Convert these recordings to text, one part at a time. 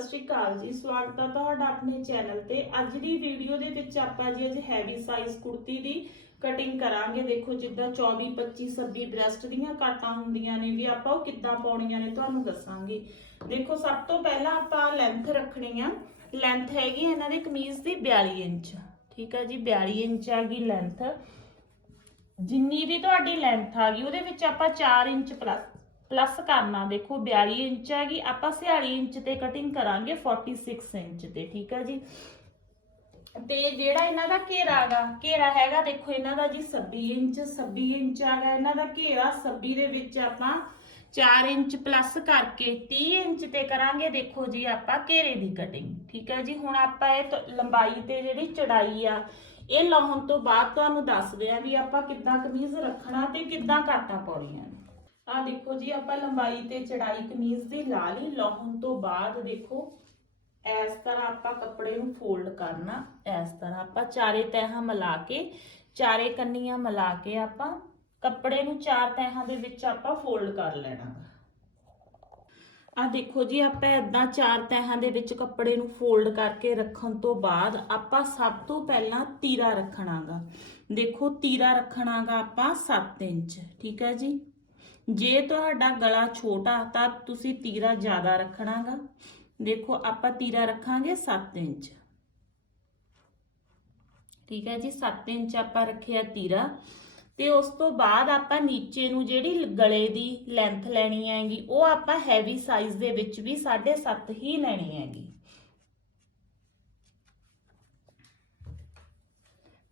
ਸਤਿ ਸ਼੍ਰੀ ਅਕਾਲ ਜੀ, ਸਵਾਗਤ ਹੈ ਤੁਹਾਡਾ ਆਪਣੇ ਚੈਨਲ ਤੇ। ਅੱਜ ਦੀ ਵੀਡੀਓ ਦੇ ਵਿੱਚ ਆਪਾਂ ਜੀ ਅੱਜ ਹੈਵੀ ਸਾਈਜ਼ ਕੁੜਤੀ ਦੀ ਕਟਿੰਗ ਕਰਾਂਗੇ। ਦੇਖੋ ਜਿੱਦਾਂ 24 25 26 ਬ੍ਰੈਸਟ ਦੀਆਂ ਕਾਟਾਂ ਹੁੰਦੀਆਂ ਨੇ ਵੀ ਆਪਾਂ ਉਹ ਕਿੱਦਾਂ ਪਾਉਣੀਆਂ ਨੇ ਤੁਹਾਨੂੰ ਦੱਸਾਂਗੇ। ਦੇਖੋ ਸਭ ਤੋਂ ਪਹਿਲਾਂ ਆਪਾਂ ਲੈਂਥ ਰੱਖਣੀ ਆ। ਲੈਂਥ ਹੈਗੀ ਇਹਨਾਂ ਦੇ ਕਮੀਜ਼ ਦੀ 42 ਇੰਚ। ਠੀਕ ਆ ਜੀ 42 ਇੰਚ ਆ ਗਈ ਲੈਂਥ ਜਿੰਨੀ ਵੀ ਤੁਹਾਡੀ ਲੈਂਥ ਆ ਗਈ, ਉਹਦੇ ਵਿੱਚ ਆਪਾਂ 4 ਇੰਚ ਪਲੱਸ ਪਲੱਸ ਕਰਨਾ, ਦੇਖੋ 42 ਇੰਚ ਹੈਗੀ, ਆਪਾਂ 46 ਇੰਚ ਤੇ ਕਟਿੰਗ ਕਰਾਂਗੇ 46 ਇੰਚ ਤੇ, ਠੀਕ ਹੈ ਜੀ। ਤੇ ਜਿਹੜਾ ਇਹਨਾਂ ਦਾ ਘੇਰਾ ਹੈਗਾ ਘੇਰਾ ਹੈਗਾ, ਦੇਖੋ ਇਹਨਾਂ ਦਾ ਜੀ 26 ਇੰਚ 26 ਇੰਚ ਆ ਗਿਆ, ਇਹਨਾਂ ਦਾ ਘੇਰਾ 26 ਦੇ ਵਿੱਚ ਆਪਾਂ 4 ਇੰਚ ਪਲੱਸ ਕਰਕੇ 30 ਇੰਚ ਤੇ ਕਰਾਂਗੇ, ਦੇਖੋ ਜੀ ਆਪਾਂ ਘੇਰੇ ਦੀ ਕਟਿੰਗ ਠੀਕ ਹੈ ਜੀ। ਹੁਣ ਆਪਾਂ ਇਹ ਤ- ਲੰਬਾਈ ਤੇ ਜਿਹੜੀ ਚੜਾਈ ਆ, ਇਹ ਲਾਉਣ ਤੋਂ ਬਾਅਦ ਤੁਹਾਨੂੰ ਦੱਸਦੇ ਆ ਵੀ ਆਪਾਂ ਕਿੱਦਾਂ ਕਮੀਜ਼ ਰੱਖਣਾ ਤੇ ਕਿੱਦਾਂ ਕਾਟਾਂ ਪਾਉਣੀਆਂ ਨੇ। ਆ ਦੇਖੋ ਜੀ, ਆਪਾਂ ਲੰਬਾਈ ਤੇ ਚੜਾਈ ਕਮੀਜ਼ ਦੀ ਲਾ ਲਈ, ਲਾਉਣ ਤੋਂ ਬਾਅਦ ਦੇਖੋ, ਇਸ ਤਰ੍ਹਾਂ ਆਪਾਂ ਕੱਪੜੇ ਨੂੰ ਫੋਲਡ ਕਰਨਾ, ਇਸ ਤਰ੍ਹਾਂ ਆਪਾਂ ਚਾਰੇ ਤਹਿਾਂ ਮਿਲਾ ਕੇ, ਚਾਰੇ ਕੰਨੀਆਂ ਮਿਲਾ ਕੇ ਆਪਾਂ ਕੱਪੜੇ ਨੂੰ ਚਾਰ ਤਹਿਾਂ ਦੇ ਵਿੱਚ ਆਪਾਂ ਫੋਲਡ ਕਰ ਲੈਣਾ। ਆ ਦੇਖੋ ਜੀ, ਆਪਾਂ ਇਦਾਂ ਚਾਰ ਤਹਿਾਂ ਦੇ ਵਿੱਚ ਕੱਪੜੇ ਨੂੰ ਫੋਲਡ ਕਰਕੇ ਰੱਖਣ ਤੋਂ ਬਾਅਦ ਆਪਾਂ ਸਭ ਤੋਂ ਪਹਿਲਾਂ ਤੀਰਾ ਰੱਖਣਾਗਾ। ਦੇਖੋ, ਤੀਰਾ ਰੱਖਣਾਗਾ ਆਪਾਂ 7 ਇੰਚ, ਠੀਕ ਹੈ ਜੀ? ਜੇ ਤੁਹਾਡਾ ਗਲਾ ਛੋਟਾ ਤਾਂ ਤੁਸੀਂ ਤੀਰਾ ਜ਼ਿਆਦਾ ਰੱਖਣਾਗਾ। ਦੇਖੋ, ਆਪਾਂ ਤੀਰਾ ਰੱਖਾਂਗੇ 7 ਇੰਚ। ਠੀਕ ਹੈ ਜੀ 7 ਇੰਚ ਆਪਾਂ ਰੱਖਿਆ ਤੀਰਾ। ਤੇ ਉਸ ਤੋਂ ਬਾਅਦ ਆਪਾਂ ਨੀਚੇ ਨੂੰ ਜਿਹੜੀ ਗਲੇ ਦੀ ਲੈਂਥ ਲੈਣੀ ਹੈਗੀ, ਉਹ ਆਪਾਂ ਹੈਵੀ ਸਾਈਜ਼ ਦੇ ਵਿੱਚ ਵੀ 7.5 ਹੀ ਲੈਣੀ ਹੈਗੀ।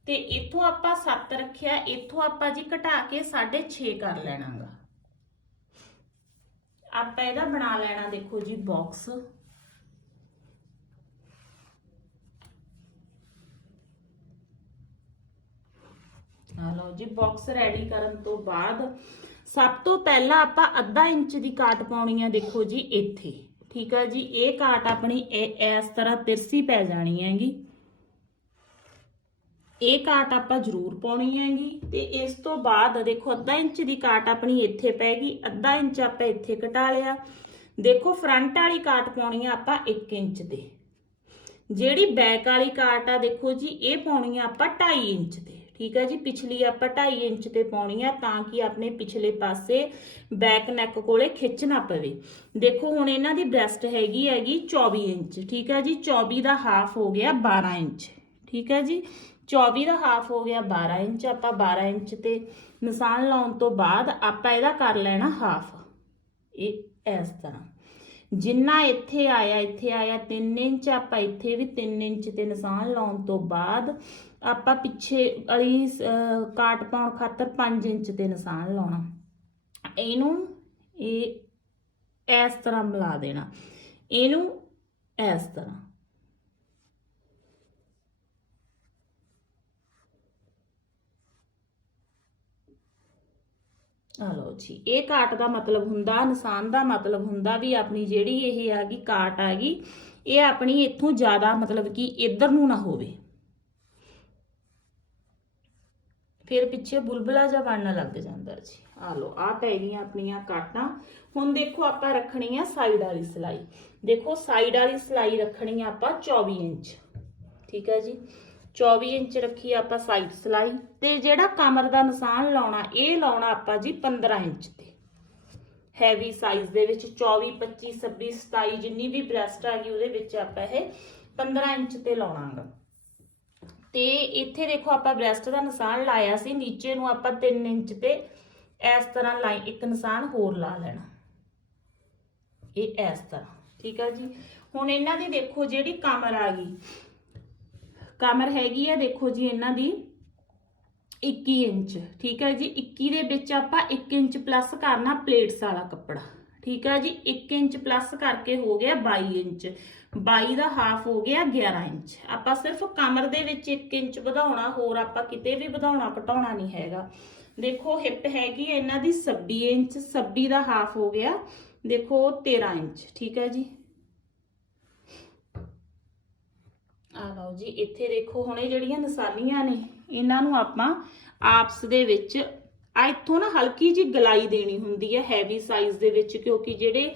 ਤੇ ਇੱਥੋਂ ਆਪਾਂ 7 ਰੱਖਿਆ, ਇੱਥੋਂ ਆਪਾਂ ਜੀ ਘਟਾ ਕੇ 6.5 ਕਰ ਲੈਣਾਗਾ। ਆਪਾਂ ਇਹਦਾ ਬਣਾ ਲੈਣਾ, ਦੇਖੋ ਜੀ ਬਾਕਸ ਆ ਲਓ ਜੀ ਬਾਕਸ ਰੈਡੀ ਕਰਨ ਤੋਂ ਬਾਅਦ ਸਭ ਤੋਂ ਪਹਿਲਾਂ ਆਪਾਂ ਅੱਧਾ ਇੰਚ ਦੀ ਕਾਟ ਪਾਉਣੀ ਹੈ ਦੇਖੋ ਜੀ, ਇੱਥੇ। ਠੀਕ ਹੈ ਜੀ, ਇਹ ਕਾਟ ਆਪਣੀ ਇਸ ਤਰ੍ਹਾਂ ਤਿਰਸੀ ਪੈ ਜਾਣੀ ਹੈਗੀ। ਇਹ ਕਾਟ ਆਪਾਂ ਜ਼ਰੂਰ ਪਾਉਣੀ ਹੈਗੀ ਤੇ ਇਸ ਤੋਂ ਬਾਅਦ ਦੇਖੋ ਅੱਧਾ ਇੰਚ ਦੀ ਕਾਟ ਆਪਣੀ ਇੱਥੇ ਪੈ ਗਈ, ਅੱਧਾ ਇੰਚ ਆਪਾਂ ਇੱਥੇ ਘਟਾ ਲਿਆ। ਦੇਖੋ ਫਰੰਟ ਵਾਲੀ ਕਾਟ ਪਾਉਣੀ ਆ ਆਪਾਂ 1 ਇੰਚ ਤੇ। ਜਿਹੜੀ ਬੈਕ ਵਾਲੀ ਕਾਟ ਆ ਦੇਖੋ ਜੀ, ਇਹ ਪਾਉਣੀ ਆ ਆਪਾਂ 2.5 ਇੰਚ ਤੇ। ਠੀਕ ਹੈ ਜੀ, ਪਿਛਲੀ ਆਪਾਂ 2.5 ਇੰਚ ਤੇ ਪਾਉਣੀ ਆ ਤਾਂ ਕਿ ਆਪਣੇ ਪਿਛਲੇ ਪਾਸੇ ਬੈਕ ਨੈਕ ਕੋਲੇ ਖਿੱਚ ਨਾ ਪਵੇ। ਦੇਖੋ ਹੁਣ ਇਹਨਾਂ ਦੀ ਬ੍ਰੈਸਟ ਹੈਗੀ ਹੈਗੀ 24 ਇੰਚ। ਠੀਕ ਹੈ ਜੀ 24 ਦਾ ਹਾਫ ਹੋ ਗਿਆ 12 ਇੰਚ। ਠੀਕ ਹੈ ਜੀ 24 ਦਾ ਹਾਫ ਹੋ ਗਿਆ 12 ਇੰਚ, ਆਪਾਂ 12 ਇੰਚ ਤੇ ਨਿਸ਼ਾਨ ਲਾਉਣ ਤੋਂ ਬਾਅਦ ਆਪਾਂ ਇਹਦਾ ਕਰ ਲੈਣਾ ਹਾਫ ਇਹ, ਇਸ ਤਰ੍ਹਾਂ। ਜਿੰਨਾ ਇੱਥੇ ਆਇਆ ਇੱਥੇ ਆਇਆ 3 ਇੰਚ, ਆਪਾਂ ਇੱਥੇ ਵੀ 3 ਇੰਚ ਤੇ ਨਿਸ਼ਾਨ ਲਾਉਣ ਤੋਂ ਬਾਅਦ ਆਪਾਂ ਪਿੱਛੇ ਵਾਲੀ ਕਾਟ ਪਾਉਣ ਖਾਤਰ 5 ਇੰਚ ਤੇ ਨਿਸ਼ਾਨ ਲਾਉਣਾ। ਇਹਨੂੰ ਇਹ, ਇਸ ਤਰ੍ਹਾਂ ਮਿਲਾ ਦੇਣਾ। ਇਹਨੂੰ ਇਸ ਤਰ੍ਹਾਂ। ਆ ਜੀ, ਇਹ ਕਾਟ ਦਾ ਮਤਲਬ ਹੁੰਦਾ ਨਿਸ਼ਾਨ ਦਾ ਮਤਲਬ ਹੁੰਦਾ ਵੀ ਆਪਣੀ ਜਿਹੜੀ ਇਹ ਹੈਗੀ ਕਾਟ ਹੈਗੀ, ਇਹ ਆਪਣੀ ਇੱਥੋਂ ਜ਼ਿਆਦਾ ਮਤਲਬ ਕਿ ਇੱਧਰ ਨੂੰ ਨਾ ਹੋਵੇ। ਫਿਰ ਪਿੱਛੇ ਬੁਲਬੁਲਾ ਜਿਹਾ ਬਣਨ ਲੱਗ ਜਾਂਦਾ ਜੀ। ਆ ਲਓ ਆ ਪੈ ਗਈਆਂ ਆਪਣੀਆਂ ਕਾਟਾਂ। ਹੁਣ ਦੇਖੋ ਆਪਾਂ ਰੱਖਣੀ ਆ ਸਾਈਡ ਵਾਲੀ ਸਲਾਈ। ਦੇਖੋ ਸਾਈਡ ਵਾਲੀ ਸਲਾਈ ਰੱਖਣੀ ਆ ਆਪਾਂ 24 ਇੰਚ। ਠੀਕ ਹੈ ਜੀ? 24 ਇੰਚ ਰੱਖੀ ਆਪਾਂ ਸਾਈਡ ਸਲਾਈ ਤੇ ਜਿਹੜਾ ਕਮਰ ਦਾ ਨਿਸ਼ਾਨ ਲਾਉਣਾ, ਇਹ ਲਾਉਣਾ ਆਪਾਂ ਜੀ 15 ਇੰਚ ਤੇ। ਹੈਵੀ ਸਾਈਜ਼ ਦੇ ਵਿੱਚ 24 25 26 27 ਜਿੰਨੀ ਵੀ ਬ੍ਰੈਸਟ ਆ ਗਈ, ਉਹਦੇ ਵਿੱਚ ਆਪਾਂ ਇਹ 15 ਇੰਚ ਤੇ ਲਾਉਣਾਗਾ। ਤੇ ਇੱਥੇ ਦੇਖੋ ਆਪਾਂ ਬ੍ਰੈਸਟ ਦਾ ਨਿਸ਼ਾਨ ਲਾਇਆ ਸੀ, ਨੀਚੇ ਨੂੰ ਆਪਾਂ 3 ਇੰਚ ਤੇ ਇਸ ਤਰ੍ਹਾਂ ਲਾਈ, ਇੱਕ ਨਿਸ਼ਾਨ ਹੋਰ ਲਾ ਲੈਣਾ। ਇਹ ਇਸ ਤਰ੍ਹਾਂ, ਠੀਕ ਆ ਜੀ? ਹੁਣ ਇਹਨਾਂ ਦੀ ਦੇਖੋ ਜਿਹੜੀ ਕਮਰ ਆ ਗਈ ਕਮਰ ਹੈਗੀ ਆ, ਦੇਖੋ ਜੀ ਇਹਨਾਂ ਦੀ 21 ਇੰਚ, ਠੀਕ ਹੈ ਜੀ 21 ਦੇ ਵਿੱਚ ਆਪਾਂ 1 ਇੰਚ ਪਲੱਸ ਕਰਨਾ ਪਲੇਟਸ ਵਾਲਾ ਕੱਪੜਾ, ਠੀਕ ਹੈ ਜੀ 1 ਇੰਚ ਪਲੱਸ ਕਰਕੇ ਹੋ ਗਿਆ 22 ਇੰਚ 22 ਦਾ ਹਾਫ ਹੋ ਗਿਆ 11 ਇੰਚ, ਆਪਾਂ ਸਿਰਫ ਕਮਰ ਦੇ ਵਿੱਚ 1 ਇੰਚ ਵਧਾਉਣਾ, ਹੋਰ ਆਪਾਂ ਕਿਤੇ ਵੀ ਵਧਾਉਣਾ, ਘਟਾਉਣਾ ਨਹੀਂ ਹੈਗਾ, ਦੇਖੋ ਹਿੱਪ ਹੈਗੀ ਇਹਨਾਂ ਦੀ 26 ਇੰਚ 26 ਦਾ ਹਾਫ ਹੋ ਗਿਆ, ਦੇਖੋ 13 ਇੰਚ, ਠੀਕ ਹੈ ਜੀ ਆ ਲਓ ਜੀ, ਇੱਥੇ ਦੇਖੋ ਹੁਣ ਇਹ ਜਿਹੜੀਆਂ ਨਿਸ਼ਾਨੀਆਂ ਨੇ, ਇਹਨਾਂ ਨੂੰ ਆਪਾਂ ਆਪਸ ਦੇ ਵਿੱਚ ਆ ਇੱਥੋਂ ਨਾ ਹਲਕੀ ਜੀ ਗਲਾਈ ਦੇਣੀ ਹੁੰਦੀ ਹੈ ਹੈਵੀ ਸਾਈਜ਼ ਦੇ ਵਿੱਚ, ਕਿਉਂਕਿ ਜਿਹੜੇ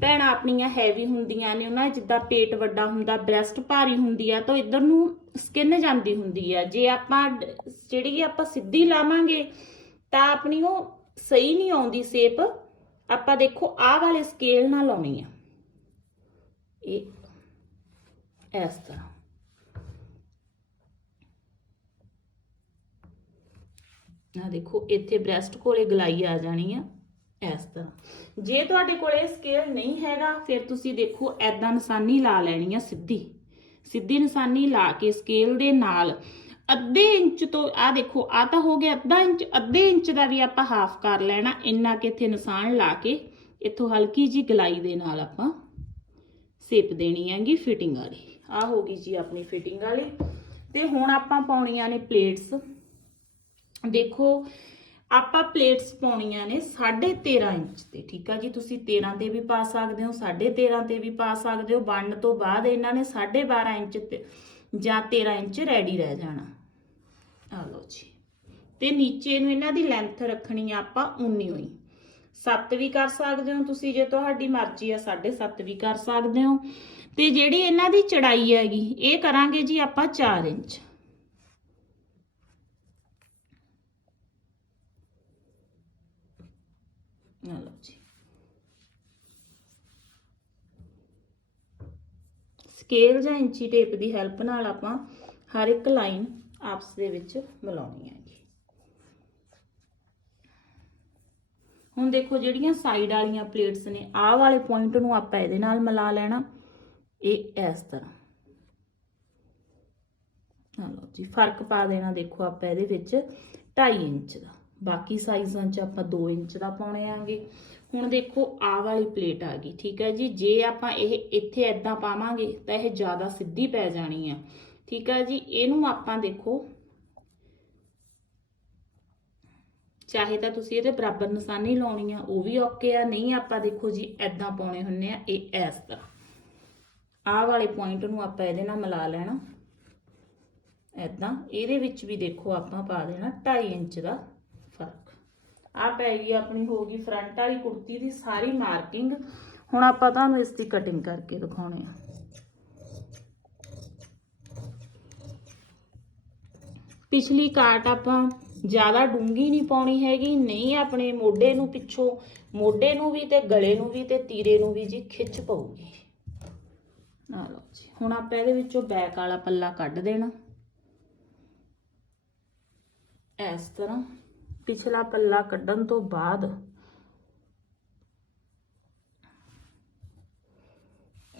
ਭੈਣਾਂ ਆਪਣੀਆਂ ਹੈਵੀ ਹੁੰਦੀਆਂ ਨੇ, ਉਹਨਾਂ ਜਿੱਦਾਂ ਪੇਟ ਵੱਡਾ ਹੁੰਦਾ ਬ੍ਰੈਸਟ ਭਾਰੀ ਹੁੰਦੀ ਆ, ਤਾਂ ਇੱਧਰ ਨੂੰ ਸਕਿਨ ਜਾਂਦੀ ਹੁੰਦੀ ਆ। ਜੇ ਆਪਾਂ ਡ- ਜਿਹੜੀ ਆਪਾਂ ਸਿੱਧੀ ਲਾਵਾਂਗੇ, ਤਾਂ ਆਪਣੀ ਉਹ ਸਹੀ ਨਹੀਂ ਆਉਂਦੀ ਸ਼ੇਪ ਆਪਾਂ ਦੇਖੋ, ਆਹ ਵਾਲੇ ਸਕੇਲ ਨਾਲ ਲਾਉਣੀ ਆ। ਇਹ, ਇਸ ਤਰ੍ਹਾਂ। ਆ ਦੇਖੋ, ਇੱਥੇ ਬ੍ਰੈਸਟ ਕੋਲੇ ਗਲਾਈ ਆ ਜਾਣੀ ਆ, ਇਸ ਤਰ੍ਹਾਂ। ਜੇ ਤੁਹਾਡੇ ਕੋਲੇ ਸਕੇਲ ਨਹੀਂ ਹੈਗਾ, ਫਿਰ ਤੁਸੀਂ ਦੇਖੋ ਐਦਾਂ ਨਿਸ਼ਾਨੀ ਲਾ ਲੈਣੀ ਆ ਸਿੱਧੀ। ਸਿੱਧੀ ਨਿਸ਼ਾਨੀ ਲਾ ਕੇ ਸਕੇਲ ਦੇ ਨਾਲ ਅੱਧੇ ਇੰਚ ਤੋਂ ਆ ਦੇਖੋ ਆ ਤਾਂ ਹੋ ਗਿਆ ਅੱਧਾ ਇੰਚ, ਅੱਧੇ ਇੰਚ ਦਾ ਵੀ ਆਪਾਂ ਹਾਫ ਕਰ ਲੈਣਾ, ਇੰਨਾ ਕਿ ਇੱਥੇ ਨਿਸ਼ਾਨ ਲਾ ਕੇ, ਇੱਥੋਂ ਹਲਕੀ ਜੀ ਗਲਾਈ ਦੇ ਨਾਲ ਆਪਾਂ ਸੇਪ ਦੇਣੀ ਹੈਗੀ ਫਿਟਿੰਗ ਵਾਲੀ। ਆ ਹੋ ਗਈ ਜੀ ਆਪਣੀ ਫਿਟਿੰਗ ਵਾਲੀ। ਤੇ ਹੁਣ ਆਪਾਂ ਪਾਉਣੀਆਂ ਨੇ ਪਲੇਟਸ ਦੇਖੋ, ਆਪਾਂ ਪਲੇਟਸ ਪਾਉਣੀਆਂ ਨੇ 13.5 ਇੰਚ ਤੇ, ਠੀਕ ਆ ਜੀ? ਤੁਸੀਂ 13 ਤੇ ਵੀ ਪਾ ਸਕਦੇ ਹੋ 13.5 ਤੇ ਵੀ ਪਾ ਸਕਦੇ ਹੋ ਬਣਨ ਤੋਂ ਬਾਅਦ ਇਹਨਾਂ ਨੇ 12.5 ਇੰਚ ਤੇ ਜਾਂ 13 ਇੰਚ ਰੈਡੀ ਰਹਿ ਜਾਣਾ। ਆ ਲਓ ਜੀ। ਤੇ ਨੀਚੇ ਨੂੰ ਇਹਨਾਂ ਦੀ ਲੈਂਥ ਰੱਖਣੀ ਆ ਆਪਾਂ 19 ਹੀ 7 ਵੀ ਕਰ ਸਕਦੇ ਹੋ ਤੁਸੀਂ ਜੇ ਤੁਹਾਡੀ ਮਰਜ਼ੀ ਆ 7.5 ਵੀ ਕਰ ਸਕਦੇ ਹੋ। ਤੇ ਜਿਹੜੀ ਇਹਨਾਂ ਦੀ ਚੜਾਈ ਹੈਗੀ, ਇਹ ਕਰਾਂਗੇ ਜੀ ਆਪਾਂ 4 ਇੰਚ। ਆ ਲਓ ਜੀ ਸਕੇਲ ਜਾਂ ਇੰਚੀ ਟੇਪ ਦੀ ਹੈਲਪ ਨਾਲ ਆਪਾਂ ਹਰ ਇੱਕ ਲਾਈਨ ਆਪਸ ਦੇ ਵਿੱਚ ਮਿਲਾਉਣੀ ਹੈ ਜੀ। ਹੁਣ ਦੇਖੋ ਜਿਹੜੀਆਂ ਸਾਈਡ ਵਾਲੀਆਂ ਪਲੇਟਸ ਨੇ, ਆਹ ਵਾਲੇ ਪੁਆਇੰਟ ਨੂੰ ਆਪਾਂ ਇਹਦੇ ਨਾਲ ਮਿਲਾ ਲੈਣਾ। ਇਹ ਇਸ ਤਰ੍ਹਾਂ। ਆ ਲਓ ਜੀ, ਫ਼ਰਕ ਪਾ ਦੇਣਾ ਦੇਖੋ ਆਪਾਂ ਇਹਦੇ ਵਿੱਚ 2.5 ਇੰਚ ਦਾ। ਬਾਕੀ ਸਾਈਜ਼ਾਂ 'ਚ ਆਪਾਂ 2 ਇੰਚ ਦਾ ਪਾਉਣੇ ਆਂਗੇ। ਹੁਣ ਦੇਖੋ, ਆਹ ਵਾਲੀ ਪਲੇਟ ਆ ਗਈ, ਠੀਕ ਹੈ ਜੀ। ਜੇ ਆਪਾਂ ਇਹ ਇੱਥੇ ਐਦਾਂ ਪਾਵਾਂਗੇ, ਤਾਂ ਇਹ ਜ਼ਿਆਦਾ ਸਿੱਧੀ ਪੈ ਜਾਣੀ ਆ। ਠੀਕ ਹੈ ਜੀ, ਇਹਨੂੰ ਆਪਾਂ ਦੇਖੋ, ਚਾਹੇ ਤਾਂ ਤੁਸੀਂ ਇਹਦੇ ਬਰਾਬਰ ਨਿਸ਼ਾਨੀ ਲਾਉਣੀ ਆ, ਉਹ ਵੀ ਓਕੇ ਆ, ਨਹੀਂ ਆਪਾਂ ਦੇਖੋ ਜੀ ਐਦਾਂ ਪਾਉਣੇ ਹੁੰਨੇ ਆ, ਇਹ ਇਸ ਤਰ੍ਹਾਂ। ਆਹ ਵਾਲੇ ਪੁਆਇੰਟ ਨੂੰ ਆਪਾਂ ਇਹਦੇ ਨਾਲ ਮਿਲਾ ਲੈਣਾ। ਐਦਾਂ ਇਹਦੇ ਵਿੱਚ ਵੀ ਦੇਖੋ ਆਪਾਂ ਪਾ ਦੇਣਾ 2.5 ਇੰਚ ਦਾ। ਆ ਪੈ ਗਈ ਆਪਣੀ ਹੋ ਗਈ ਫਰੰਟ ਵਾਲੀ ਕੁੜਤੀ ਦੀ ਸਾਰੀ ਮਾਰਕਿੰਗ ਹੁਣ ਆਪਾਂ ਤੁਹਾਨੂੰ ਇਸ ਦੀ ਕਟਿੰਗ ਕਰਕੇ ਦਿਖਾਉਣੇ ਆ। ਪਿਛਲੀ ਕਾਟ ਆਪਾਂ ਜ਼ਿਆਦਾ ਡੂੰਗੀ ਨਹੀਂ ਪਾਉਣੀ ਹੈਗੀ, ਨਹੀਂ ਆਪਣੇ ਮੋਢੇ ਨੂੰ ਪਿੱਛੋਂ, ਮੋਢੇ ਨੂੰ ਵੀ ਤੇ ਗਲੇ ਨੂੰ ਵੀ ਤੇ ਤੀਰੇ ਨੂੰ ਵੀ ਜੀ ਖਿੱਚ ਪਊਗੀ। ਆ ਲਓ ਜੀ, ਹੁਣ ਆਪਾਂ ਇਹਦੇ ਵਿੱਚੋਂ ਬੈਕ ਵਾਲਾ ਪੱਲਾ ਕੱਢ ਦੇਣਾ। ਇਸ ਤਰ੍ਹਾਂ। ਪਿਛਲਾ ਪੱਲਾ ਕੱਢਣ ਤੋਂ ਬਾਅਦ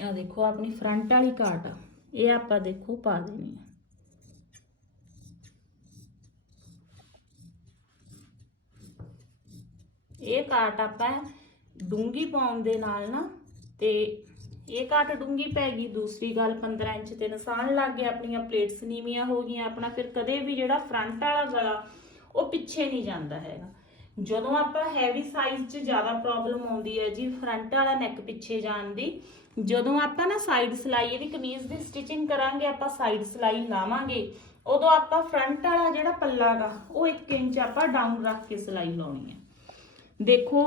ਆ ਦੇਖੋ ਆਪਣੀ ਫਰੰਟ ਵਾਲੀ ਕਾਟ ਇਹ ਆਪਾਂ ਦੇਖੋ ਪਾ ਦੇਣੀ ਹੈ ਇਹ ਕਾਟ ਆਪਾਂ ਡੂੰਗੀ ਪਾਉਣ ਦੇ ਨਾਲ ਨਾ ਤੇ ਇਹ ਕਾਟ ਡੂੰਗੀ ਪੈ ਗਈ, ਦੂਸਰੀ ਗੱਲ 15 ਇੰਚ ਤੇ ਨਿਸ਼ਾਨ ਲੱਗ ਗਿਆ, ਆਪਣੀਆਂ ਪਲੇਟਸ ਨੀਵੀਆਂ ਹੋ ਗਈਆਂ, ਆਪਣਾ ਫਿਰ ਕਦੇ ਵੀ ਜਿਹੜਾ ਫਰੰਟ ਵਾਲਾ ਗਲਾ ਉਹ ਪਿੱਛੇ ਨਹੀਂ ਜਾਂਦਾ ਹੈਗਾ। ਜਦੋਂ ਆਪਾਂ ਹੈਵੀ ਸਾਈਜ਼ 'ਚ ਜ਼ਿਆਦਾ ਪ੍ਰੋਬਲਮ ਆਉਂਦੀ ਹੈ ਜੀ ਫਰੰਟ ਵਾਲਾ ਨੈਕ ਪਿੱਛੇ ਜਾਣ ਦੀ, ਜਦੋਂ ਆਪਾਂ ਨਾ ਸਾਈਡ ਸਿਲਾਈ ਇਹਦੀ ਕਮੀਜ਼ ਦੀ ਸਟਿਚਿੰਗ ਕਰਾਂਗੇ, ਆਪਾਂ ਸਾਈਡ ਸਿਲਾਈ ਲਾਵਾਂਗੇ, ਉਦੋਂ ਆਪਾਂ ਫਰੰਟ ਵਾਲਾ ਜਿਹੜਾ ਪੱਲਾ ਗਾ ਉਹ 1 ਇੰਚ ਆਪਾਂ ਡਾਊਨ ਰੱਖ ਕੇ ਸਿਲਾਈ ਲਾਉਣੀ ਹੈ। ਦੇਖੋ,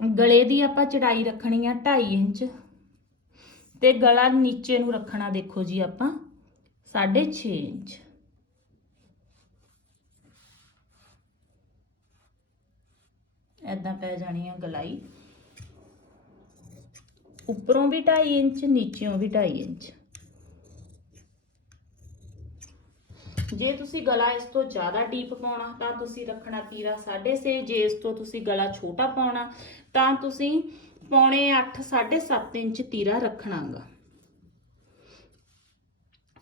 ਗਲੇ ਦੀ ਆਪਾਂ ਚੜਾਈ ਰੱਖਣੀ ਆ 2.5 ਇੰਚ, ਤੇ ਗਲਾ ਨੀਚੇ ਨੂੰ ਰੱਖਣਾ ਦੇਖੋ ਜੀ ਆਪਾਂ 6.5 ਇੰਚ। ਐਦਾਂ ਪੈ ਜਾਣੀ ਆ ਗਲਾਈ। ਉੱਪਰੋਂ ਵੀ 2.5 ਇੰਚ ਨੀਚੇੋਂ ਵੀ 2.5 ਇੰਚ। ਜੇ ਤੁਸੀਂ ਗਲਾ ਇਸ ਤੋਂ ਜ਼ਿਆਦਾ ਡੀਪ ਪਾਉਣਾ, ਤਾਂ ਤੁਸੀਂ ਰੱਖਣਾ ਤੀਰਾ 6.5 ਜੇ ਇਸ ਤੋਂ ਤੁਸੀਂ ਗਲਾ ਛੋਟਾ ਪਾਉਣਾ, ਤਾਂ ਤੁਸੀਂ ਪੌਣੇ 8 7.5 ਇੰਚ ਤੀਰਾ ਰੱਖਣਾਗਾ।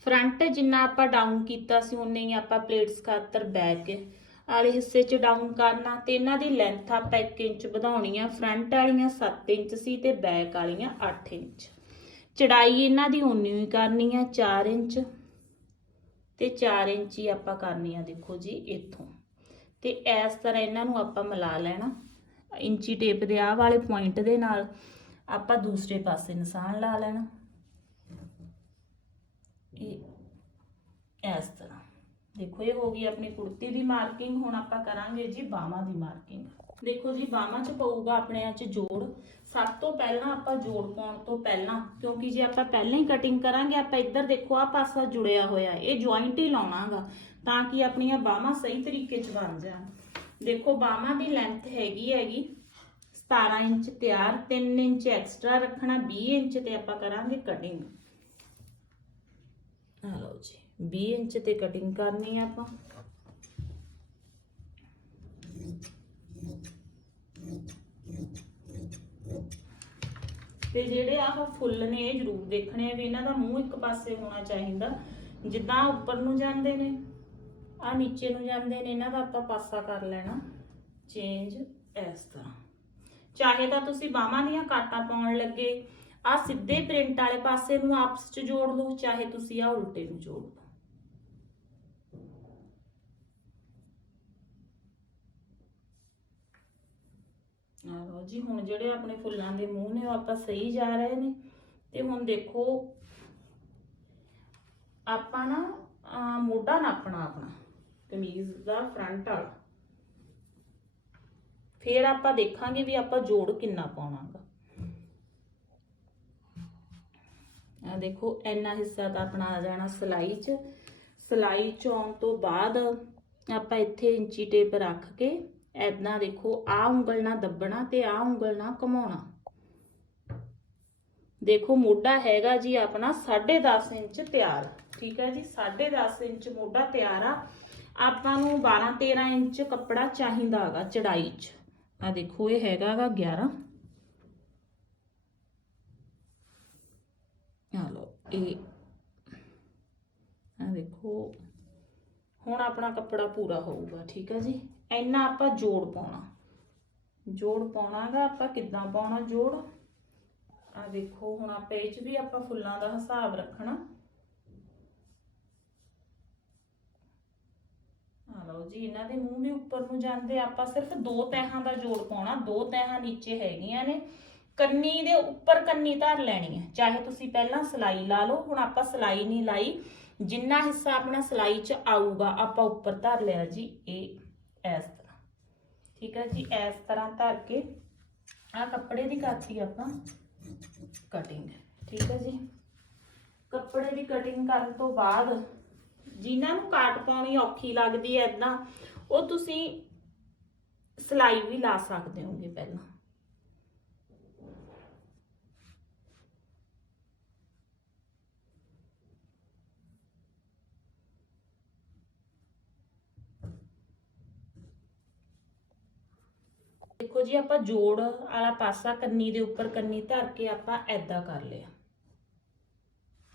ਫਰੰਟ ਜਿੰਨਾ ਆਪਾਂ ਡਾਊਨ ਕੀਤਾ ਸੀ, ਉਨੇ ਹੀ ਆਪਾਂ ਪਲੇਟਸ ਖਾਤਰ ਬੈਕ ਵਾਲੇ ਹਿੱਸੇ 'ਚ ਡਾਊਨ ਕਰਨਾ ਤੇ ਇਹਨਾਂ ਦੀ ਲੈਂਥ ਆਪਾਂ 1 ਇੰਚ ਵਧਾਉਣੀ ਆ। ਫਰੰਟ ਵਾਲੀਆਂ 7 ਇੰਚ ਸੀ ਤੇ ਬੈਕ ਵਾਲੀਆਂ 8 ਇੰਚ। ਚੜਾਈ ਇਹਨਾਂ ਦੀ ਉਨੀ ਹੀ ਕਰਨੀ ਆ 4 ਇੰਚ। ਤੇ 4 ਇੰਚ ਹੀ ਆਪਾਂ ਕਰਨੀ ਆ ਦੇਖੋ ਜੀ ਇੱਥੋਂ। ਤੇ ਇਸ ਤਰ੍ਹਾਂ ਇਹਨਾਂ ਨੂੰ ਆਪਾਂ ਮਿਲਾ ਲੈਣਾ। ਇੰਚੀ ਟੇਪ ਦੇ ਆਹ ਵਾਲੇ ਪੁਆਇੰਟ ਦੇ ਨਾਲ ਆਪਾਂ ਦੂਸਰੇ ਪਾਸੇ ਨਿਸ਼ਾਨ ਲਾ ਲੈਣਾ। ਇਹ ਇਸ ਤਰ੍ਹਾਂ। ਦੇਖੋ, ਇਹ ਹੋ ਗਈ ਆਪਣੀ ਕੁੜਤੀ ਦੀ ਮਾਰਕਿੰਗ ਹੁਣ ਆਪਾਂ ਕਰਾਂਗੇ ਜੀ ਬਾਹਾਂ ਦੀ ਮਾਰਕਿੰਗ ਦੇਖੋ ਜੀ, ਬਾਹਾਂ 'ਚ ਪਊਗਾ ਆਪਣੇ 'ਚ ਜੋੜ। ਸਭ ਤੋਂ ਪਹਿਲਾਂ ਆਪਾਂ ਜੋੜ ਪਾਉਣ ਤੋਂ ਪਹਿਲਾਂ, ਕਿਉਂਕਿ ਜੇ ਆਪਾਂ ਪਹਿਲਾਂ ਹੀ ਕਟਿੰਗ ਕਰਾਂਗੇ, ਆਪਾਂ ਇੱਧਰ ਦੇਖੋ ਆ ਪਾਸਾ ਜੁੜਿਆ ਹੋਇਆ ਇਹ ਜੁਆਇੰਟ ਹੀ ਲਾਉਣਾਗਾ, ਤਾਂ ਕਿ ਆਪਣੀਆਂ ਬਾਹਾਂ ਸਹੀ ਤਰੀਕੇ 'ਚ ਬਣ ਜਾਣ। ਦੇਖੋ, ਬਾਹਾਂ ਦੀ ਲੈਂਥ ਹੈਗੀ ਹੈਗੀ 17 ਇੰਚ ਤਿਆਰ 3 ਇੰਚ ਐਕਸਟਰਾ ਰੱਖਣਾ 20 ਇੰਚ ਤੇ ਆਪਾਂ ਕਰਾਂਗੇ ਕਟਿੰਗ ਆ ਲਓ ਜੀ। 20 ਇੰਚ ਤੇ ਕਟਿੰਗ ਕਰਨੀ ਆ ਆਪਾਂ। ਤੇ ਜਿਹੜੇ ਆਹ ਫੁੱਲ ਨੇ, ਇਹ ਜ਼ਰੂਰ ਦੇਖਣੇ ਆ ਵੀ ਇਹਨਾਂ ਦਾ ਮੂੰਹ ਇੱਕ ਪਾਸੇ ਹੋਣਾ ਚਾਹੀਦਾ। ਜਿੱਦਾਂ ਉੱਪਰ ਨੂੰ ਜਾਂਦੇ ਨੇ ਆ ਨੀਚੇ ਨੂੰ ਜਾਂਦੇ ਨੇ, ਇਹਨਾਂ ਦਾ ਆਪਾਂ ਪਾਸਾ ਕਰ ਲੈਣਾ। ਚੇਂਜ ਇਸ ਤਰ੍ਹਾਂ। ਚਾਹੇ ਤਾਂ ਤੁਸੀਂ ਬਾਹਾਂ ਦੀਆਂ ਕਾਟਾਂ ਪਾਉਣ ਲੱਗੇ ਆ ਸਿੱਧੇ ਪ੍ਰਿੰਟ ਵਾਲੇ ਪਾਸੇ ਨੂੰ ਆਪਸ ਚ ਜੋੜ ਲਓ, ਚਾਹੇ ਤੁਸੀਂ ਆ ਉਲਟੇ ਨੂੰ ਜੋੜ ਲਓ। ਆ ਜੀ ਹੁਣ ਜਿਹੜੇ ਆਪਣੇ ਫੁੱਲਾਂ ਦੇ ਮੂੰਹ ਨੇ ਉਹ ਆਪਾਂ ਸਹੀ ਜਾ ਰਹੇ ਨੇ। ਤੇ ਹੁਣ ਦੇਖੋ ਆਪਾਂ ਨਾ ਅਹ, ਮੋਢਾ ਨਾਪਣਾ ਆਪਣਾ ਕਮੀਜ਼ ਦਾ ਫਰੰਟ ਵਾਲਾ। ਫਿਰ ਆਪਾਂ ਦੇਖਾਂਗੇ ਵੀ ਆਪਾਂ ਜੋੜ ਕਿੰਨਾ ਪਾਉਣਾਗਾ। ਆ ਦੇਖੋ ਇੰਨਾ ਹਿੱਸਾ ਤਾਂ ਆਪਣਾ ਆ ਜਾਣਾ ਸਲਾਈ 'ਚ। ਸਲਾਈ 'ਚ ਆਉਣ ਤੋਂ ਬਾਅਦ ਆਪਾਂ ਇੱਥੇ ਇੰਚੀ ਟੇਪ ਰੱਖ ਕੇ ਐਦਾਂ ਦੇਖੋ ਆ ਉਂਗਲ ਨਾਲ ਦੱਬਣਾ ਤੇ ਆ ਉਂਗਲ ਨਾਲ ਘਮਾਉਣਾ। ਦੇਖੋ, ਮੋਢਾ ਹੈਗਾ ਜੀ ਆਪਣਾ 10.5 ਇੰਚ ਤਿਆਰ। ਠੀਕ ਹੈ ਜੀ 10.5 ਇੰਚ ਮੋਢਾ ਤਿਆਰ ਆ। ਆਪਾਂ ਨੂੰ 12 13 ਇੰਚ ਕੱਪੜਾ ਚਾਹੀਦਾ ਹੈਗਾ ਚੜਾਈ 'ਚ। ਆ ਦੇਖੋ, ਇਹ ਹੈਗਾਗਾ 11 ਆ ਲਓ, ਇਹ ਆ ਦੇਖੋ, ਹੁਣ ਆਪਣਾ ਕੱਪੜਾ ਪੂਰਾ ਹੋਊਗਾ, ਠੀਕ ਹੈ ਜੀ। ਇੰਨਾ ਆਪਾਂ ਜੋੜ ਪਾਉਣਾ। ਜੋੜ ਪਾਉਣਾਗਾ ਆਪਾਂ ਕਿੱਦਾਂ ਪਾਉਣਾ ਜੋੜ? ਆ ਦੇਖੋ, ਹੁਣ ਆਪਾਂ ਇਹ 'ਚ ਵੀ ਆਪਾਂ ਫੁੱਲਾਂ ਦਾ ਹਿਸਾਬ ਰੱਖਣਾ। ਆ ਲਓ ਜੀ, ਇਹਨਾਂ ਦੇ ਮੂੰਹ ਵੀ ਉੱਪਰ ਨੂੰ ਜਾਂਦੇ, ਆਪਾਂ ਸਿਰਫ ਦੋ ਤਹਾਂ ਦਾ ਜੋੜ ਪਾਉਣਾ। ਦੋ ਤਹਾਂ ਨੀਚੇ ਹੈਗੀਆਂ ਨੇ। ਕੰਨੀ ਦੇ ਉੱਪਰ ਕੰਨੀ ਧਰ ਲੈਣੀ ਹੈ। ਚਾਹੇ ਤੁਸੀਂ ਪਹਿਲਾਂ ਸਲਾਈ ਲਾ ਲਓ, ਹੁਣ ਆਪਾਂ ਸਲਾਈ ਨਹੀਂ ਲਾਈ। ਜਿੰਨਾ ਹਿੱਸਾ ਆਪਣਾ ਸਲਾਈ 'ਚ ਆਊਗਾ, ਆਪਾਂ ਉੱਪਰ ਧਰ ਲਿਆ ਜੀ, ਇਹ ਇਸ ਤਰ੍ਹਾਂ। ਠੀਕ ਹੈ ਜੀ, ਇਸ ਤਰ੍ਹਾਂ ਧਰ ਕੇ ਆ ਕੱਪੜੇ ਦੀ ਕਾਤੀ ਆਪਾਂ ਕਟਿੰਗ ਠੀਕ ਹੈ ਜੀ। ਕੱਪੜੇ ਦੀ ਕਟਿੰਗ ਕਰਨ ਤੋਂ ਬਾਅਦ ਜਿਨ੍ਹਾਂ ਨੂੰ ਕਾਟ ਪਾਉਣੀ ਔਖੀ ਲੱਗਦੀ ਹੈ ਇਦਾਂ ਉਹ ਤੁਸੀਂ ਸਲਾਈ ਵੀ ਲਾ ਸਕਦੇ ਹੋਗੇ ਪਹਿਲਾਂ। ਦੇਖੋ ਜੀ, ਆਪਾਂ ਜੋੜ ਵਾਲਾ ਪਾਸਾ ਕੰਨੀ ਦੇ ਉੱਪਰ ਕੰਨੀ ਧਰ ਕੇ ਆਪਾਂ ਐਦਾਂ ਕਰ ਲਿਆ।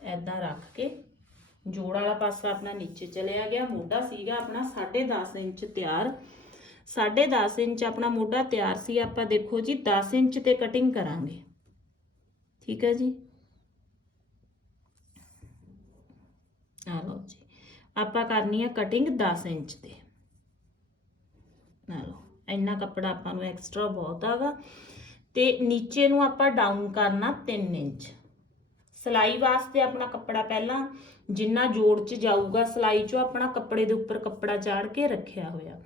ਐਦਾਂ ਰੱਖ ਕੇ ਜੋੜ ਵਾਲਾ ਪਾਸਾ ਆਪਣਾ ਨੀਚੇ ਚਲਿਆ ਗਿਆ। ਮੋਢਾ ਸੀਗਾ ਆਪਣਾ 10.5 ਇੰਚ ਤਿਆਰ। 10.5 ਇੰਚ ਆਪਣਾ ਮੋਢਾ ਤਿਆਰ ਸੀ। ਆਪਾਂ ਦੇਖੋ ਜੀ 10 ਇੰਚ ਤੇ ਕਟਿੰਗ ਕਰਾਂਗੇ। ਠੀਕ ਹੈ ਜੀ? ਆ ਲਓ ਜੀ। ਆਪਾਂ ਕਰਨੀ ਹੈ ਕਟਿੰਗ 10 ਇੰਚ ਤੇ। ਇੰਨਾ ਕੱਪੜਾ ਆਪਾਂ ਨੂੰ ਐਕਸਟਰਾ ਬਹੁਤ ਆਗਾ। ਤੇ ਨੀਚੇ ਨੂੰ ਆਪਾਂ ਡਾਊਨ ਕਰਨਾ 3 ਇੰਚ। ਸਲਾਈ ਵਾਸਤੇ ਆਪਣਾ ਕੱਪੜਾ ਪਹਿਲਾਂ ਜਿੰਨਾ ਜੋੜ ਚ ਜਾਊਗਾ, ਸਲਾਈ ਚੋਂ ਆਪਣਾ ਕੱਪੜੇ ਦੇ ਉੱਪਰ ਕੱਪੜਾ ਚਾੜ ਕੇ ਰੱਖਿਆ ਹੋਇਆ।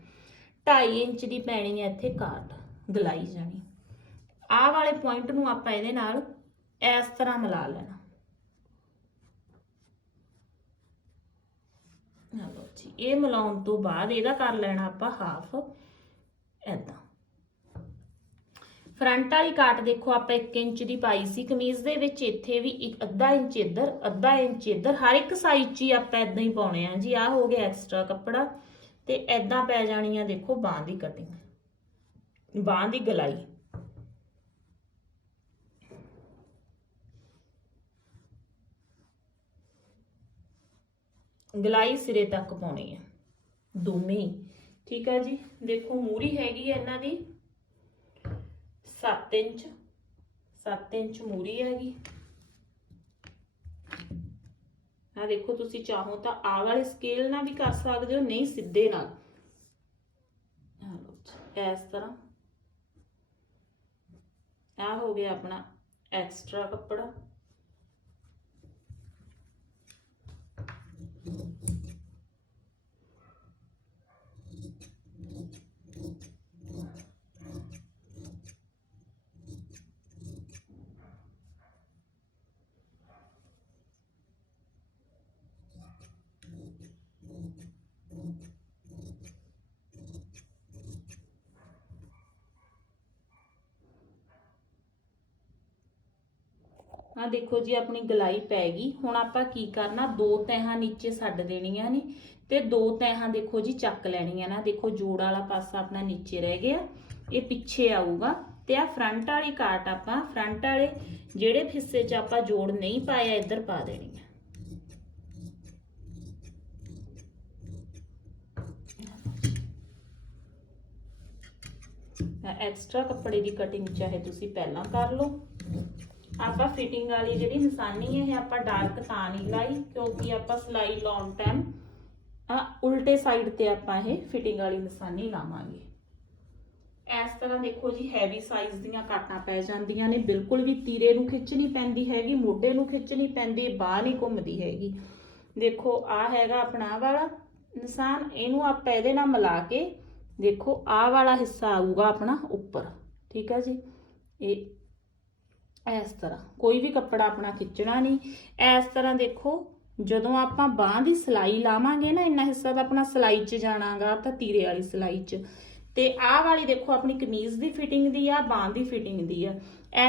2.5 ਇੰਚ ਦੀ ਪੈਣੀ ਹੈ ਇੱਥੇ ਕਾਟ, ਗਲਾਈ ਜਾਣੀ। ਆਹ ਵਾਲੇ ਪੁਆਇੰਟ ਨੂੰ ਆਪਾਂ ਇਹਦੇ ਨਾਲ ਇਸ ਤਰ੍ਹਾਂ ਮਿਲਾ ਲੈਣਾ। ਲਓ ਜੀ, ਇਹ ਮਿਲਾਉਣ ਤੋਂ ਬਾਅਦ ਇਹਦਾ ਕਰ ਲੈਣਾ ਆਪਾਂ ਹਾਫ ਐਦਾਂ ਫਰੰਟ ਵਾਲੀ ਕਾਟ ਦੇਖੋ, ਆਪਾਂ 1 ਇੰਚ ਦੀ ਪਾਈ ਸੀ। ਕਮੀਜ਼ ਦੇ ਵਿੱਚ ਇੱਥੇ ਵੀ ਇੱਕ ਅੱਧਾ ਇੰਚ ਇੱਧਰ, ਅੱਧਾ ਇੰਚ ਇੱਧਰ। ਹਰ ਇੱਕ ਸਾਈਜ਼ 'ਚ ਹੀ ਆਪਾਂ ਇਦਾਂ ਹੀ ਪਾਉਣੇ ਆ ਜੀ। ਆ ਹੋ ਗਿਆ ਐਕਸਟਰਾ ਕੱਪੜਾ ਤੇ ਐਦਾਂ ਪੈ ਜਾਣੀ ਆ ਦੇਖੋ ਬਾਹ ਦੀ ਕਟਿੰਗ ਬਾਹ ਦੀ ਗਲਾਈ। ਗਲਾਈ ਸਿਰੇ ਤੱਕ ਪਾਉਣੀ ਹੈ ਦੋਵੇਂ ਠੀਕ ਹੈ ਜੀ। ਦੇਖੋ, ਮੂਰੀ ਹੈਗੀ ਹੈ ਇਹਨਾਂ ਦੀ। 7 ਇੰਚ 7 ਇੰਚ ਮੂਰੀ ਹੈਗੀ। ਆ ਦੇਖੋ, ਤੁਸੀਂ ਚਾਹੋ ਤਾਂ ਆ ਵਾਲੇ ਸਕੇਲ ਨਾਲ ਵੀ ਕਰ ਸਕਦੇ ਹੋ, ਨਹੀਂ ਸਿੱਧੇ ਨਾਲ। ਇਸ ਤਰ੍ਹਾਂ। ਆ ਹੋ ਗਿਆ ਆਪਣਾ ਐਕਸਟਰਾ ਕੱਪੜਾ। ਆ ਦੇਖੋ ਜੀ, ਆਪਣੀ ਗਲਾਈ ਪੈ ਗਈ। ਹੁਣ ਆਪਾਂ ਕੀ ਕਰਨਾ? ਦੋ ਤੈਹਾਂ ਨੀਚੇ ਛੱਡ ਦੇਣੀਆਂ ਨੇ ਤੇ ਦੋ ਤੈਹਾਂ ਦੇਖੋ ਜੀ, ਚੱਕ ਲੈਣੀਆਂ ਨਾ। ਦੇਖੋ, ਜੋੜ ਵਾਲਾ ਪਾਸਾ ਆਪਣਾ ਨੀਚੇ ਰਹਿ ਗਿਆ। ਇਹ ਪਿੱਛੇ ਆਊਗਾ ਤੇ ਆ ਫਰੰਟ ਵਾਲੀ ਕਾਟ ਆਪਾਂ, ਫਰੰਟ ਵਾਲੇ ਜਿਹੜੇ ਹਿੱਸੇ 'ਚ ਆਪਾਂ ਜੋੜ ਨਹੀਂ ਪਾਇਆ, ਇੱਧਰ ਪਾ ਦੇਣੀ ਹੈ ਐਕਸਟਰਾ ਕੱਪੜੇ ਦੀ ਕਟਿੰਗ ਚਾਹੇ ਤੁਸੀਂ ਪਹਿਲਾਂ ਕਰ ਲਓ। ਆਪਾਂ ਫਿਟਿੰਗ ਵਾਲੀ ਜਿਹੜੀ ਨਿਸ਼ਾਨੀ ਹੈ, ਇਹ ਆਪਾਂ ਡਾਰਕ ਤਾਂ ਨਹੀਂ ਲਾਈ, ਕਿਉਂਕਿ ਆਪਾਂ ਸਲਾਈ ਲਾਉਣ ਟਾਈਮ ਆ ਉਲਟੇ ਸਾਈਡ ਤੇ ਆਪਾਂ ਇਹ ਫਿਟਿੰਗ ਵਾਲੀ ਨਿਸ਼ਾਨੀ ਲਾਵਾਂਗੇ। ਇਸ ਤਰ੍ਹਾਂ ਦੇਖੋ ਜੀ ਹੈਵੀ ਸਾਈਜ਼ ਦੀਆਂ ਕਾਟਾਂ ਪੈ ਜਾਂਦੀਆਂ ਨੇ, ਬਿਲਕੁਲ ਵੀ ਤੀਰੇ ਨੂੰ ਖਿੱਚਣੀ ਪੈਂਦੀ ਹੈਗੀ, ਮੋਢੇ ਨੂੰ ਖਿੱਚਣੀ ਪੈਂਦੀ, ਬਾਹ ਨਹੀਂ ਘੁੰਮਦੀ ਹੈਗੀ। ਦੇਖੋ ਆ ਹੈਗਾ ਆਪਣਾ ਆਹ ਵਾਲਾ ਨਿਸ਼ਾਨ, ਇਹਨੂੰ ਆਪਾਂ ਇਹਦੇ ਨਾਲ ਮਿਲਾ ਕੇ ਦੇਖੋ, ਆਹ ਵਾਲਾ ਹਿੱਸਾ ਆਊਗਾ ਆਪਣਾ ਉੱਪਰ, ਠੀਕ ਹੈ ਜੀ? ਇਹ ਇਸ ਤਰ੍ਹਾਂ। ਕੋਈ ਵੀ ਕੱਪੜਾ ਆਪਣਾ ਖਿੱਚਣਾ ਨਹੀਂ। ਇਸ ਤਰ੍ਹਾਂ ਦੇਖੋ, ਜਦੋਂ ਆਪਾਂ ਬਾਹ ਦੀ ਸਲਾਈ ਲਾਵਾਂਗੇ ਨਾ, ਇੰਨਾ ਹਿੱਸਾ ਤਾਂ ਆਪਣਾ ਸਲਾਈ 'ਚ ਜਾਣਾਗਾ, ਤਾਂ ਤੀਰੇ ਵਾਲੀ ਸਲਾਈ 'ਚ। ਤੇ ਆਹ ਵਾਲੀ ਦੇਖੋ, ਆਪਣੀ ਕਮੀਜ਼ ਦੀ ਫਿਟਿੰਗ ਦੀ ਆ, ਬਾਹ ਦੀ ਫਿਟਿੰਗ ਦੀ ਆ।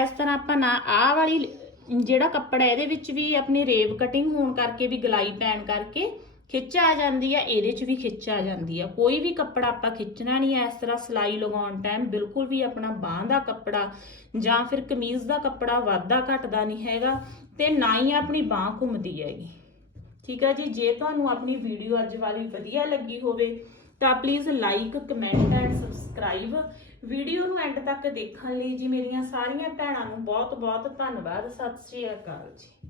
ਇਸ ਤਰ੍ਹਾਂ ਆਪਾਂ ਨਾ, ਆਹ ਵਾਲੀ ਜਿਹੜਾ ਕੱਪੜਾ ਇਹਦੇ ਵਿੱਚ ਵੀ ਆਪਣੀ ਰੇਵ ਕਟਿੰਗ ਹੋਣ ਕਰਕੇ ਵੀ, ਗਲਾਈ ਪੈਣ ਕਰਕੇ ਖਿੱਚ ਆ ਜਾਂਦੀ ਆ, ਇਹਦੇ 'ਚ ਵੀ ਖਿੱਚ ਆ ਜਾਂਦੀ ਆ। ਕੋਈ ਵੀ ਕੱਪੜਾ ਆਪਾਂ ਖਿੱਚਣਾ ਨਹੀਂ ਹੈ ਇਸ ਤਰ੍ਹਾਂ ਸਲਾਈ ਲਗਾਉਣ ਟਾਈਮ ਬਿਲਕੁਲ ਵੀ ਆਪਣਾ ਬਾਹ ਦਾ ਕੱਪੜਾ ਜਾਂ ਫਿਰ ਕਮੀਜ਼ ਦਾ ਕੱਪੜਾ ਵਾਧਾ ਘਟਦਾ ਨਹੀਂ ਹੈਗਾ ਤੇ ਨਾ ਹੀ ਆਪਣੀ ਬਾਹ ਘੁੰਮਦੀ ਹੈਗੀ। ਠੀਕ ਆ ਜੀ, ਜੇ ਤੁਹਾਨੂੰ ਆਪਣੀ ਵੀਡੀਓ ਅੱਜ ਵਾਲੀ ਵਧੀਆ ਲੱਗੀ ਹੋਵੇ ਤਾਂ please like comment and subscribe video ਨੂੰ ਐਂਡ ਤੱਕ ਦੇਖਣ ਲਈ ਜੀ ਮੇਰੀਆਂ ਸਾਰੀਆਂ ਭੈਣਾਂ ਨੂੰ ਬਹੁਤ ਬਹੁਤ ਧੰਨਵਾਦ। ਸਤਿ ਸ਼੍ਰੀ ਅਕਾਲ ਜੀ।